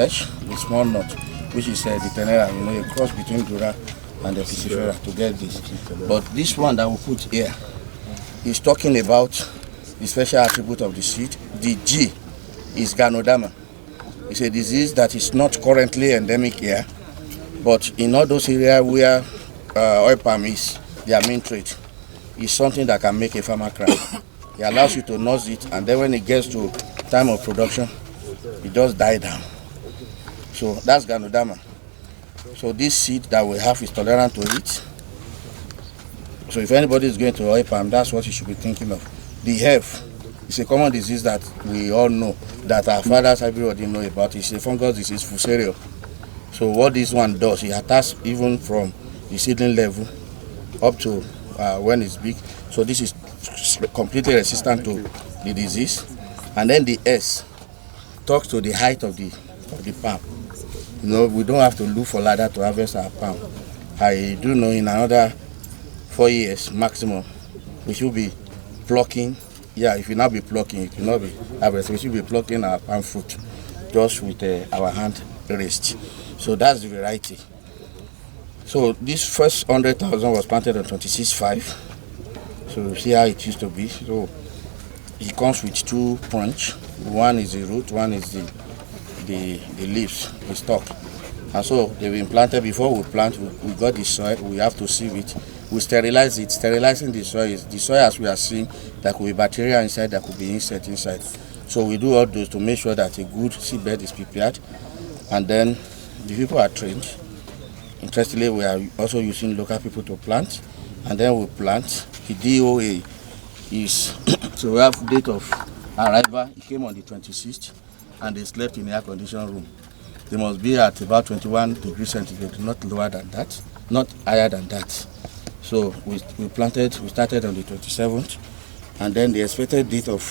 flesh, the small nut, which is the tenera, a cross between Dura and the Piscifera to get this. But this one that we put here is talking about the special attribute of the seed. The G is Ganoderma. It's a disease that is not currently endemic here, but in all those areas where oil palm is their main trade, it's something that can make a farmer cry. It allows you to nurse it, and then when it gets to time of production, it just dies down. So that's Ganoderma. So this seed that we have is tolerant to it. So if anybody is going to oil palm, that's what you should be thinking of. The Hef is a common disease that we all know, that our fathers, everybody know about. It's a fungus disease, Fusarium. So what this one does, it attacks even from the seedling level up to when it's big. So this is completely resistant to the disease. And then the S talks to the height of the palm. We don't have to look for ladder to harvest our palm. I do know in another 4 years maximum, we should be plucking. Yeah, if you not be plucking, it will not be harvested. We should be plucking our palm fruit just with our hand raised. So that's the variety. So this first 100,000 was planted on 26.5. So see how it used to be. So it comes with 2 branches. One is the root, one is the leaves, the stalk. And so they've been planted. Before we plant, we got the soil, we have to sieve it. We sterilize it. Sterilizing the soil is the soil, as we are seeing, there could be bacteria inside, there could be insect inside. So we do all those to make sure that a good seedbed is prepared. And then the people are trained. Interestingly, we are also using local people to plant. And then we plant. The DOA is, so we have date of arrival. It came on the 26th, and they slept in the air-conditioned room. They must be at about 21 degrees centigrade, not lower than that, not higher than that. So we started on the 27th, and then the expected date of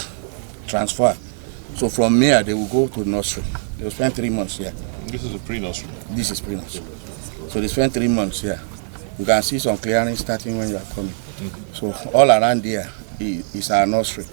transfer. So from here, they will go to nursery. They will spend 3 months here. This is a pre-nursery? This is pre-nursery. So they spend 3 months here. You can see some clearing starting when you are coming. So all around here is our nursery.